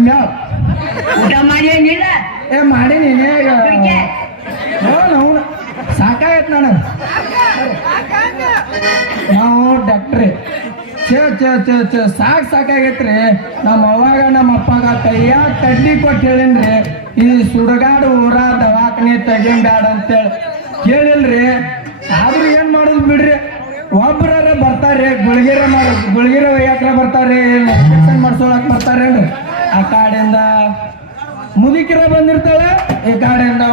Map ಊಟ ಮಾಡಿ ಏನಿಲ್ಲ ಏ ಮಾಡೀನಿ ನಾವು ಸಾಕಾಗೈತೆ ನನಗೆ ನಾವು ಡಾಕ್ಟ್ರಿ ಸಾಕಾಗೈತ್ರಿ ನಮ್ಮ ಅವಾಗ ನಮ್ಮ ಅಪ್ಪಗ ಕೈಯಾಗ ಕಡ್ಡಿ ಕೊಟ್ಟು ಹೇಳಿನ್ರಿ ಈ ಸುಡಗಾಡು ಊರ ದವಾಖಾನೆ ತೆಗಿಂಬ್ಯಾಡ ಅಂತೇಳಿ ಕೇಳಿಲ್ರಿ ಆದ್ರೂ ಏನ್ ಮಾಡೋದು ಬಿಡ್ರಿ ಒಬ್ರ ಬರ್ತಾರ್ರಿ ಗುಳಿಗಿರ ಒಯ್ಯಾಕ್ರ ಬರ್ತಾರ್ರಿ ಇಂಜೆಕ್ಷನ್ ಮಾಡ್ಸೋಳಕ್ ಬರ್ತಾರೇನ್ರಿ ಆ ಕಾಡಿಂದ ಮುದುಕಿರ ಬಂದಿರ್ತಾಳೆ ಈ ಕಾಡಿಂದ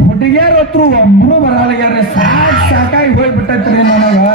ಹುಡುಗಿಯರ ಹತ್ರ ಒಬ್ರು ಬರಲ್ಗ್ಯಾರ್ರಿ ಸಾಕಾಗಿ ಹೋಗ್ಬಿಟ್ಟೈತ್ರಿ ನನಗ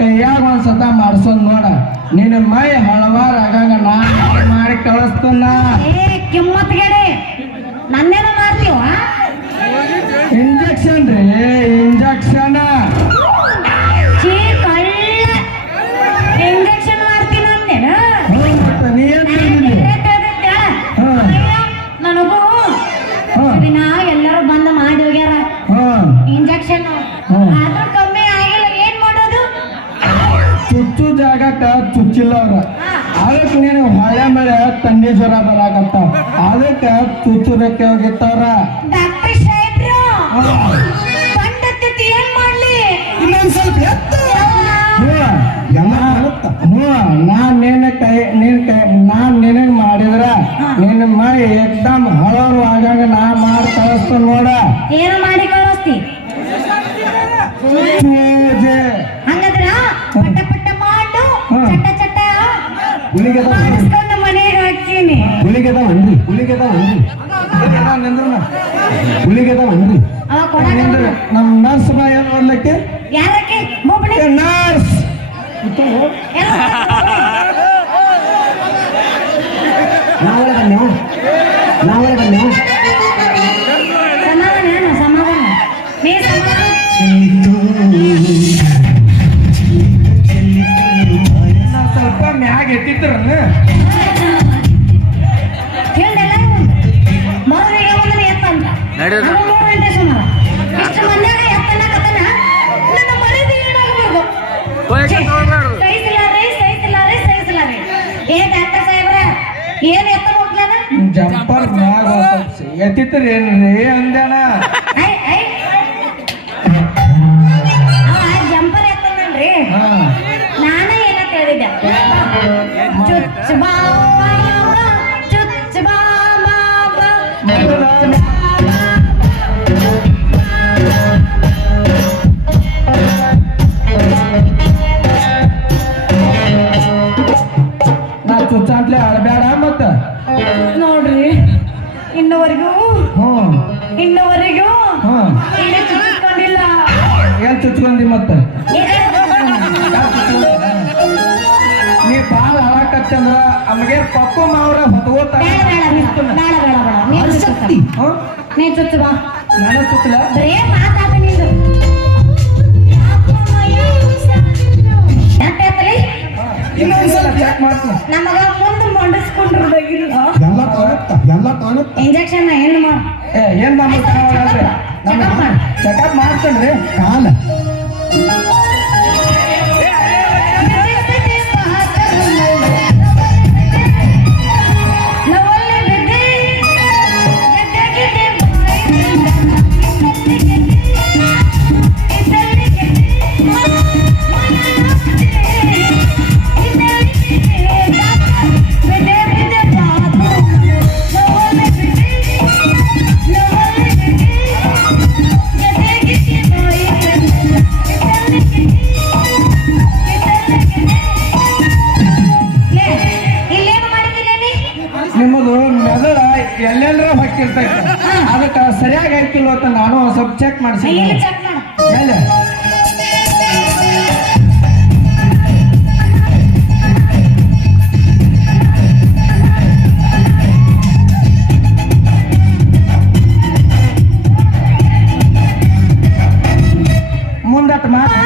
ಕೈಯಾಗ ಒಂದ್ಸತ ಮಾಡ್ಸೋದ್ ನೋಡ ನಿನ್ನ ಮೈ ಹಳವಾರ ಆಗಂಗ ನಾನು ಮಾಡಿ ಕಳಿಸ್ತನ. ಏ ಕಿಮ್ಮತ್ಗೆಡೆ ನನ್ನೇನೋ ಮಾಡ್ತೀವ? ಇಂಜೆಕ್ಷನ್ ರೀ, ಇಂಜೆಕ್ಷನ್. ಚೀ ಕಳ್ಳ ಇಂಜೆಕ್ಷನ್ ಮಾಡ್ತೀನಿ ಅಂದೇನ? ನೀ ಏನ್ ತಿಳಿದಿಲ್ಲ? ನನಗೂ ದಿನ ಎಲ್ಲರೂ ಬಂದು ಮಾಡಿ ಹೋಗ್ಯಾರ ಇಂಜೆಕ್ಷನ್, ಆದ್ರೂ ಕಮ್ಮಿ ಆಗಿಲ್ಲ. ಏನ್ ಮಾಡೋದು? ಚುಚ್ಚು ಜಾಗಕ್ಕ ಚುಚ್ಚಿಲ್ಲ ಅವ್ರ, ಅದಕ್ಕೆ ನೀನು ಹೊಳೆ ಮಳೆ ತಂಡಿ ಜ್ವರ ಬರಾಕತ್ತ, ಅದಕ್ಕೆ ಚುಚ್ಚುದಕ್ಕೆ ಹೋಗಿತ್ತವ್ರ. ಡಾಕ್ಟರ್ ಸಾಹೇಬ್ರು ಬಂದತ್ತಿತ್ತು, ಏನ್ ಮಾಡ್ಲಿ? ಇನ್ನೊಂದ್ ಸ್ವಲ್ಪ ಎತ್ತು. ನಾನ್ ನಿನಗ್ ಮಾಡಿದ್ರ ನಿನ್ನ ಮೈ ಏಕ್ದಮ್ ಹಳವರು ಆಗಂಗ ನಾ ಮಾಡಿ ಕಳಿಸ್ತ ನೋಡ. ಏನು ಮಾಡಿ ಕಳಿಸ್ತಿ? ಹಂಗದ್ರ ಪಟ್ಟ ಪಟ್ಟ ಮಾಡು, ಚಟ್ಟ ಚಟ್ಟ ಮಾಡಿಸ್ಕೊಂಡು ಮನೆಗೆ ಹಾಕ್ತೀನಿ. ಅವ ಕೊಡ ನಮ್ ನರ್ಸ್ ಬಾಯ್ ಓದ್ಲಿಕ್ಕೆ ಯಾರಕ್ಕೆ ಬೋಬಣಿ ನರ್ಸ್ ಸಮಾಧಾನ ಏನು ಸಮಾಧಾನ? ನೀ ಸಮಾಧಾನ ಸ್ವಲ್ಪ ಮ್ಯಾಗ ಎತ್ತಿದ್ರನ್ನ ಹೇಳ್ದೆಲ್ಲ ಮೊದಲಿಗೆ ಒಂದನೇ ಎತ್ತಂತ ನಾನು 3 ಗಂಟೆ ಸುಮಾರು ಇಷ್ಟು ಮಂದ್ಯಾಗ ಎತ್ತನ ಕತನ ನನ್ನ ಮರ್ಯಾದೆ ಏನಾಗಬೇಕು? ಸಹಿಸಲಾರೆ. ಏ ಡಾಕ್ಟರ್ ಸಾಹೇಬ್ರ ಏನ್ ಎತ್ತ ಹೋಗ್ಲಾನ? ಜಂಪರ್ ಮ್ಯಾಗ ಎತ್ತಿದ್ರಿ ಏನ್ರಿ ಅಂದಣ. ಜಂಪರ್ ಎತ್ತನಲ್ರಿ, ನಾನೇ ಏನಂತ ಹೇಳಿದ್ದೆ? ಚುಚ್ಚ ಬಾ ಚುಚ್ಚ ಬಾ ನಾ ಚುಚ್ಚಾಂತ್ಲೆ ಅಳಬೇಡ ಮತ್ತ. ನೋಡ್ರಿ, ಇನ್ನುವರೆಗೂ ಇನ್ನೇ ಚುಚ್ಚಿಕೊಂಡಿಲ್ಲ. ಏನ್ ಚುಚ್ಕೊಂಡಿ ಮತ್ತ? ನೀ ಬಾಳ ಹಾಳಾಕತ್ತಂದ್ರ ಅಮ್ಗೆ ಪಪ್ಪು ಮಾವ್ರ ಹೊತ್ಕೋತಾರ. ನೀ ಚುಚ್ಚ ಬಾ. ನಾನು ಚುಚ್ಚಲ ಬರೇ ಮಾತಾಡ ನಿಂದು. ಇನ್ನೊಂದ್ಸಲ ಚೆಕ್ ಮಾಡ್ತೀನಿ. ನಮಗ ಮುಂದೆ ಮಂಡಿಸ್ಕೊಂಡಿರ್ಬೇಕಿಲ್ಲ. ಇಂಜೆಕ್ಷನ್ ಏನು ಮಾಡ ಏನ್ ನಮ್ಗೆ ಚೆಕಪ್ ಮಾಡ್ತೇನ್ರಿ. ಕಾಲ ನಿಮ್ಮದು ಮೆದುಳ ಎಲ್ಲೆಲ್ಲರ ಹೊಕ್ಕಿರ್ತೈತೆ, ಅದಕ್ಕೆ ಸರಿಯಾಗಿ ಹಾಕಿಲ್ವ ಅಂತ ನಾನು ಸ್ವಲ್ಪ ಚೆಕ್ ಮಾಡಿಸಿದ್ದೆ. ಮೇಲೆ ಮುಂದಟ್ ಮಾತ್ರ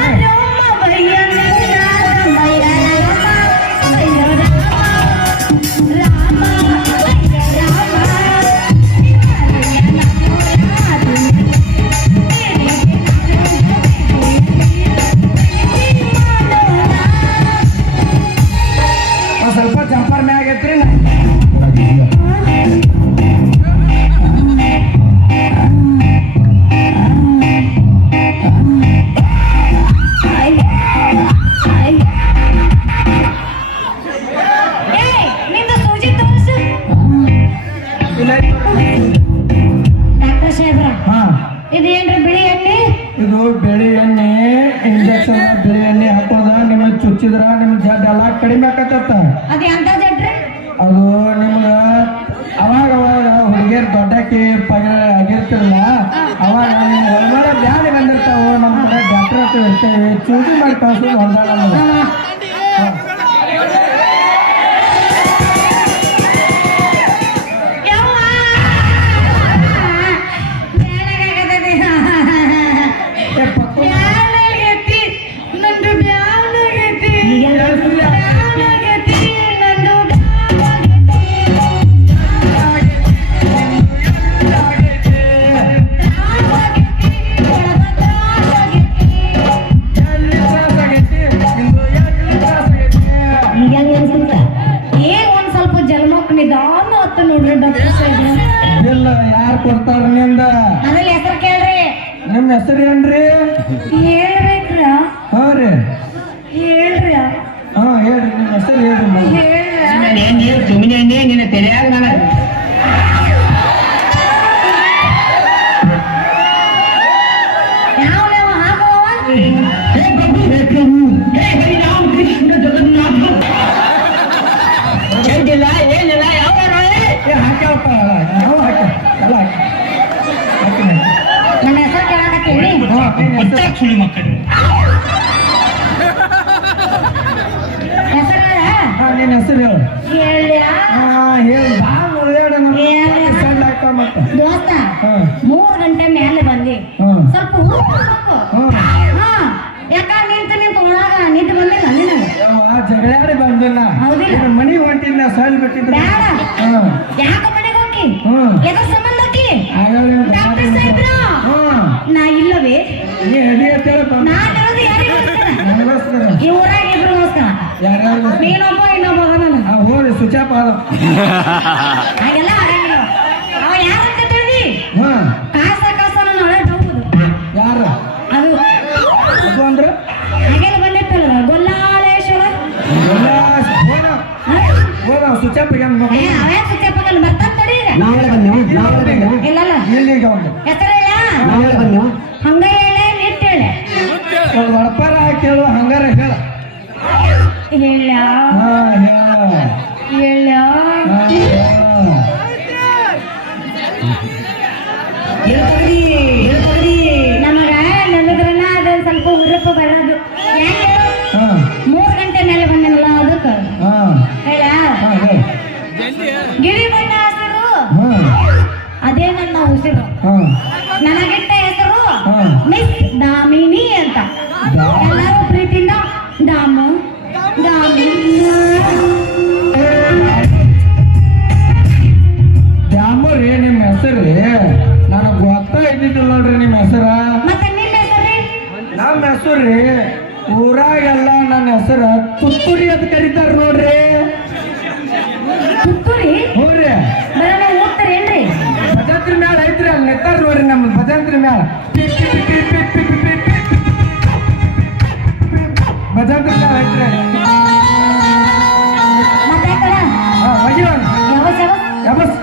ಸ್ವಲ್ಪ ಜಂಪರ್ ಮ್ಯಾಗ ಐತ್ರಿ. ಇದೇನ್ರಿ ಬಿಳಿ ಎಣ್ಣೆ? ಇದು ಬಿಳಿ ಎಣ್ಣೆ ಇಂಜೆಕ್ಷನ್. ಬಿಳಿ ಎಣ್ಣೆ ಹಾಕೋದ ನಿಮಗ್ ಚುಚ್ಚಿದ್ರ ನಿಮ್ ಜಡ್ ಎಲ್ಲ ಕಡಿಮೆ ಆಕತ್ತ. ಅದ್ ಎಂತ ಜಡ್ರಿ? ಅದು ನಿಮ್ಗ ಅವಾಗ ಹುಡುಗಿಯರ್ ದೊಡ್ಡಕ್ಕೆ ಆಗಿರ್ತಿರಲ್ಲ, ಅವಾಗ ನಿಮ್ ಹೊರಗಡೆ ಬ್ಯಾನಿ ಬಂದಿರ್ತಾವ. ನಮ್ಮ ಕಡೆ ಡಾಕ್ಟರ್ ಮತ್ತೆ ಚೂಟಿ ಮಾಡಿ ಕಳ್ಸೋದು ಹೊಲ್ದಾಗ ನಮ್ಗೆ. ಯವ್ವ! ಬ್ಯಾಡಗಾಗತೈತಿ. ಏ, ಪಕ್ಕು. ಬ್ಯಾಡಾಗೈತಿ. ನಂದು ಬ್ಯಾಡಾಗೈತಿ. ಕೇಳಿಸ್ತಿಲ್ಲ? ಬ್ಯಾಡಾಗೈತಿ. ನಂದು ಬ್ಯಾಡಾಗೈತಿ. ಎಲ್ಲಿ ತ್ರಾಸ ಆಗೈತಿ? ನಿಂದು ಎಲ್ಲಿ ತ್ರಾಸ ಆಗೈತಿ? ಈಗ ಹೆಂಗ್ ಅನ್ಸುತ್ತ? ಏನ್ ಒಂದ್ ಸ್ವಲ್ಪ ಜನ್ಮಕ್ ನಿಧಾನ ಹೊತ್ತು ನೋಡ್ರಿ ಡಾಕ್ಟರ್ ಸಾಹೇಬ್ರ. ಇಲ್ಲ ಯಾರು ಕೊಡ್ತಾರ ನಿಂದ? ಅದ್ರಲ್ಲಿ ಹೆಸರು ಕೇಳ್ರಿ. ನಿಮ್ಮ ಹೆಸರು ಏನ್ರಿ? ಹೇಳ್ಬೇಕ್ರ? ಹಾ ರೀ ಹೇಳ್ರಿ. ಹಾ ಹೇಳ್ರಿ ನಿಮ್ಮ ಹೆಸರು ಹೇಳ್ರಿ ಮೊದ್ಲು. ಹೇಳ್ರಿ. ಸುಮ್ಮನೆ ನಿನ್ನ ತೆರೆಯಾಗ ನಾನು ಯಾವ್ಯಾವ ಹಾಕುವವ? ಹೇಳಿಲ್ಲ ಏನಿಲ್ಲ ಯಾವ ಏ ಹಾಕ್ಯಾವಪ್ಪ ನಾವು ಹಾಕ್ಯಾವ ಎಲ್ಲ ಹಾಕಿನ ನನ್ನ ಹೆಸರು ಕೇಳಾಕತ್ತೀನಿ. ಸುಳಿ ಮಕ್ಕಳು ಹೆಸರು ಹಾ ನಿನ್ನ ಹೆಸರು ಹೇಳು. ಹೇಳ್ಯಾ? ಹಾ ಹೇಳಿ ಬಾ ನೋಡ್ಯಾಡ ಹೇಳಿ. ಸಣ್ಣ ಹಾಕ ಮತ್ತೆ ದೋಸ್ತ, ಹಾ 3 ಗಂಟೆ ಮೇಲೆ ಬಂದಿ. ಹಾ ಸ್ವಲ್ಪ ಹೋಗ್ಬೇಕು. ಹಾ ಹಾ, ಯಾಕ ನಿಂತು ಒಳಗ ನಿಂತು ಬಂದಿಲ್ಲ ನಿನಗೆ? ಯವ್ವ, ಜಗಳಾಡಿ ಬಂದಿಲ್ಲ ಹೌದಿಲ್ಲ? ಮನಿ ಹೊಂಟಿನ ಸಲ್ ಬಿಟ್ಟಿದ್ರೆ ಬೇಡ. ಹಾ ಯಾಕ ಮನೆಗೆ ಹೋಗಿ? ಹ್ಮ್ ಎದ್ರ ಸಂಬಂಧ ಹೋಗಿ? ಆಗಲ್ಲ ಡಾಕ್ಟರ್ ಸಾಹೇಬ್ರ, ನಾ ಇಲ್ಲವೇ? ನೀ ಅಡಿ ಅಂತೇಳಿ ಬಂದ ನಾನ್ ಇರೋದು ಯಾರಿಗೋಸ್ಕರ? ನನಗೋಸ್ಕರ ಈ ಊರಾಗ ಇಬ್ರಿಗೋಸ್ಕರ. ಯಾರ್ಯಾರು ನೀನೊಬ್ಬ ಇನ್ನೊಬ್ಬ ನಾನು. ಹೋರಿ ಸುಚಾಪ ಅದ ಹಾಗೆಲ್ಲ ಆಗಂಗಿಲ್ಲ. ಅವ ಯಾರಂತ ತಿಳಿದಿ? ಹಾ ಕಾಸ ನನ್ನ ಒಳ್ಳೆ ಡೌದು. ಯಾರ ಅದು ಅದು ಅಂದ್ರ ಹಾಗೆಲ್ಲ ಬಂದಿತ್ತಲ್ಲ ಗೊಲ್ಲಾಳೇಶ್ವರ. ಹೋದ ಸುಚಾಪ ಅವೇ ಸುತ್ತಪ್ಪಲ್ಲಿ ಬರ್ತಾನ ತಡಿ ಈಗ. ನಾವೇ ಬಂದೇವ ಇಲ್ಲಲ್ಲ ಎಲ್ಲಿಗೆ ಒಂದು ಹೆಸರು ಹೇಳ? ನಾವೇ ಬಂದೇವ ಹಂಗ ಹೇಳೆ ನಿಟ್ಟು ಹೇಳೆ. ಒಂದು ಒಳಪಾರ ಕೇಳು ಹಂಗಾರ ಹೇಳ ಹೇಳ ಹಾ ಹೇಳ ಹೇಳ. ಹಾ, ನಮಗ ನನದ್ರನ ಅದೊಂದ್ ಸ್ವಲ್ಪ ಉರುಪು ಬರೋದು. ಯಾಕೆ ಹೇಳು? ಹಾ 3 ಗಂಟೆ ಮೇಲೆ ಬಂದನಲ್ಲ ಅದಕ್ಕ ಹಾ ಹೇಳ. ಹಾ ಹೇಳ ಗಿಳಿ ಬಣ್ಣ ಹಸಿರು, ಹಾ ಅದೇ ನನ್ನ ಉಸಿರು. ಹಾ ನನಗಿಟ್ಟ ಹೆಸರು ಹಾ. ಮಿಸ್ ದಾಮಿನಿ ಅಂತ. ಎಲ್ಲರೂ ಪ್ರೀತಿಯಿಂದ ದಾಮು ದಾಮು. ದ್ಯಾಮೋರಿ ನಿಮ್ಮ ಹೆಸರು ನನಗೆ ಗೊತ್ತ ಇದ್ದಿದ್ದಿಲ್ಲ ನೋಡ್ರಿ ನಿಮ್ಮ ಹೆಸರ. ಮತ್ತೆ ನಿನ್ನ ಹೆಸರು? ನಮ್ಮ ಹೆಸರು ರೀ ಊರಾಗೆಲ್ಲ ನನ್ನ ಹೆಸರು ತುತ್ತೂರಿ ಅಂತ ಕರೀತಾರ ನೋಡ್ರಿ. ಪುತ್ತೂರಿ? ಹೋಗ್ರಿ ಬರೋಣ ಓದ್ತಾರೇನ್ರಿ? ಭಜಂತ್ರಿ ಮ್ಯಾಲ ಐತ್ರಿ ಅಲ್ಲಿ ನಿಂತಾರ ನೋಡ್ರಿ ನಮ್ಮ ಭಜಂತ್ರಿ ಮ್ಯಾಲ ಭಜಂತ್ರಿ ಮ್ಯಾಲ ಐತ್ರಿ. ಮತ್ತೆ ಕಡ ಹಾ ಒಗಿವನ್ ಯಾವ ಯಬಸ್